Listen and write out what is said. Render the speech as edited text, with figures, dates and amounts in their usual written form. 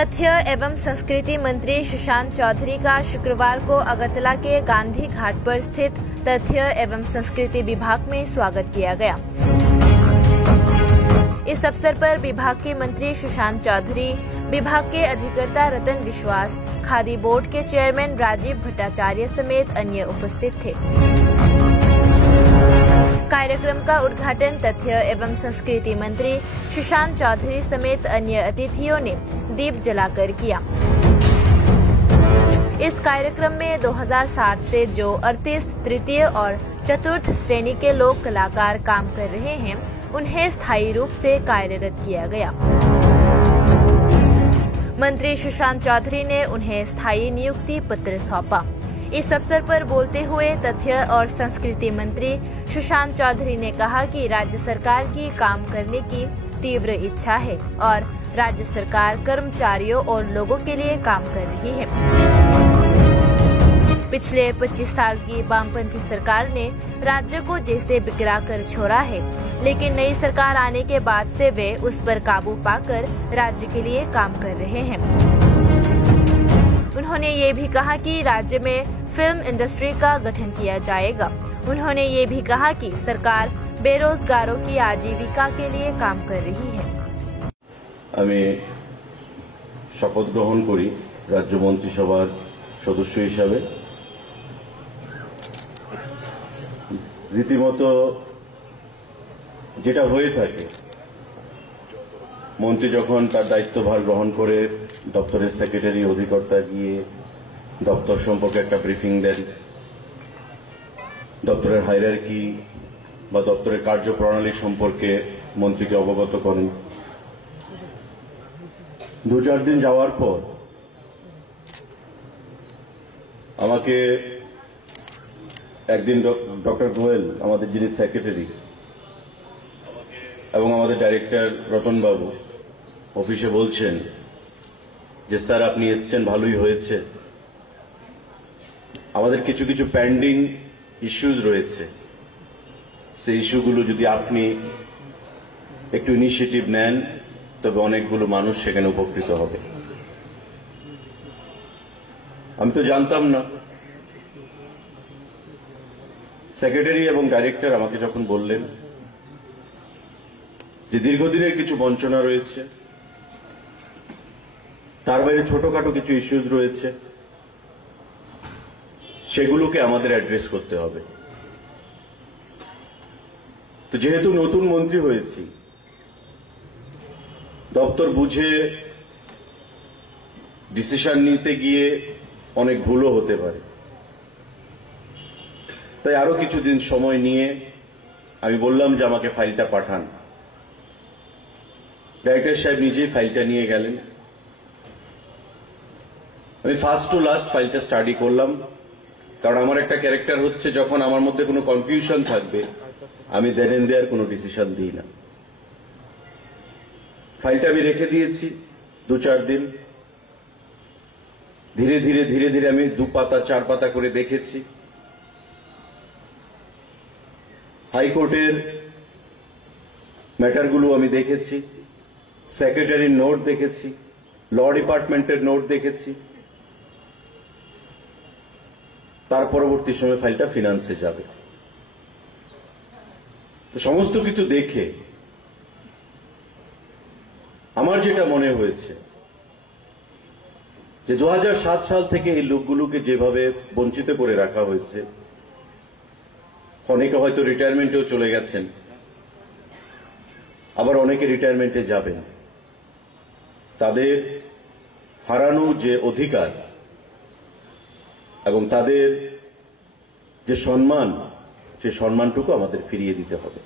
तथ्य एवं संस्कृति मंत्री सुशांत चौधरी का शुक्रवार को अगरतला के गांधी घाट पर स्थित तथ्य एवं संस्कृति विभाग में स्वागत किया गया। इस अवसर पर विभाग के मंत्री सुशांत चौधरी, विभाग के अधिकर्ता रतन विश्वास, खादी बोर्ड के चेयरमैन राजीव भट्टाचार्य समेत अन्य उपस्थित थे। कार्यक्रम का उद्घाटन तथ्य एवं संस्कृति मंत्री सुशांत चौधरी समेत अन्य अतिथियों ने दीप जलाकर किया। इस कार्यक्रम में 2060 से जो 38 तृतीय और चतुर्थ श्रेणी के लोक कलाकार काम कर रहे हैं, उन्हें स्थायी रूप से कार्यरत किया गया। मंत्री सुशांत चौधरी ने उन्हें स्थायी नियुक्ति पत्र सौंपा। इस अवसर पर बोलते हुए तथ्य और संस्कृति मंत्री सुशांत चौधरी ने कहा कि राज्य सरकार की काम करने की तीव्र इच्छा है और राज्य सरकार कर्मचारियों और लोगों के लिए काम कर रही है। पिछले 25 साल की वामपंथी सरकार ने राज्य को जैसे बिखरा कर छोड़ा है, लेकिन नई सरकार आने के बाद से वे उस पर काबू पाकर राज्य के लिए काम कर रहे हैं। उन्होंने ये भी कहा कि राज्य में फिल्म इंडस्ट्री का गठन किया जाएगा। उन्होंने ये भी कहा कि सरकार बेरोजगारों की आजीविका के लिए काम कर रही है। আমি শপথ গ্রহণ করি রাজ্য মন্ত্রিসভার সদস্য হিসাবে। রীতিমতো যেটা হয়ে থাকে, মন্ত্রী যখন তার দায়িত্বভার গ্রহণ করে দপ্তরের সেক্রেটারি অধিকর্তা গিয়ে দপ্তর সম্পর্কে একটা ব্রিফিং দেন, দপ্তরের হায়ারার্কি বা দপ্তরের কার্যপ্রণালী সম্পর্কে মন্ত্রীকে অবগত করেন। 2-4 দিন যাওয়ার পর আমাকে একদিন ডক্টর গোয়েল, আমাদের যিনি সেক্রেটারি, এবং আমাদের ডাইরেক্টর রতনবাবু অফিসে বলছেন যে স্যার আপনি এসেছেন, ভালোই হয়েছে, আমাদের কিছু কিছু পেন্ডিং ইস্যুজ রয়েছে, সেই ইস্যুগুলো যদি আপনি একটু ইনিশিয়েটিভ নেন তবে অনেকগুলো মানুষ সেখানে উপকৃত হবে। আমি তো জানতাম না। সেক্রেটারি এবং ডাইরেক্টর আমাকে যখন বললেন যে দীর্ঘদিনের কিছু বঞ্চনা রয়েছে, তার বাইরে ছোটখাটো কিছু ইস্যুজ রয়েছে, সেগুলোকে আমাদের অ্যাড্রেস করতে হবে। তো যেহেতু নতুন মন্ত্রী হয়েছি, দপ্তর বুঝে ডিসিশন নিতে গিয়ে অনেক ভুলও হতে পারে, তাই আরো কিছুদিন সময় নিয়ে আমি বললাম যে আমাকে ফাইলটা পাঠান। ডাইরেক্টর সাহেব নিজেই ফাইলটা নিয়ে গেলেন। আমি ফার্স্ট টু লাস্ট ফাইলটা স্টাডি করলাম, কারণ আমার একটা ক্যারেক্টার হচ্ছে যখন আমার মধ্যে কোনো কনফিউশন থাকবে আমি দেন এন্ড দেয়ার কোনো ডিসিশন দিই না। ফাইলটা আমি রেখে দিয়েছি 2-4 দিন। ধীরে ধীরে ধীরে ধীরে আমি 2 পাতা 4 পাতা করে দেখেছি। হাইকোর্টের ম্যাটারগুলো আমি দেখেছি, সেক্রেটারির নোট দেখেছি, ল ডিপার্টমেন্টের নোট দেখেছি। তার পরবর্তী সময় ফাইলটা ফিনান্সে যাবে। তো সমস্ত কিছু দেখে আমার যেটা মনে হয়েছে যে 2007 সাল থেকে এই লোকগুলোকে যেভাবে বঞ্চিত করে রাখা হয়েছে, অনেকে হয়তো রিটায়ারমেন্টেও চলে গেছেন, আবার অনেকে রিটায়ারমেন্টে যাবেন। তাদের হারানো যে অধিকার এবং তাদের যে সম্মান, সেই সম্মানটুকু আমাদের ফিরিয়ে দিতে হবে।